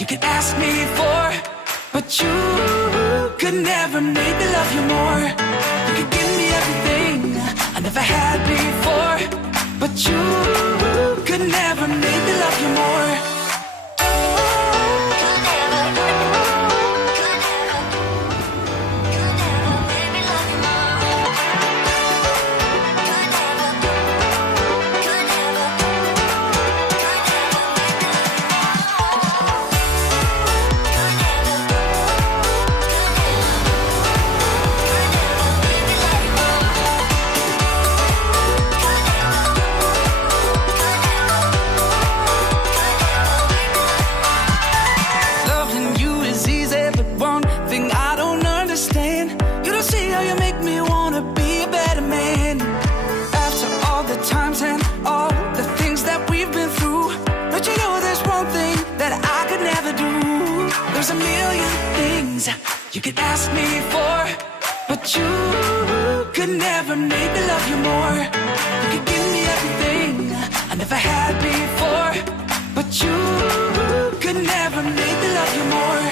you could ask me for, but you could never make me love you more. You could give me everything I never had before, but you could never make me love you more. There's a million things you could ask me for, but you could never make me love you more. You could give me everything I never had before, but you could never make me love you more.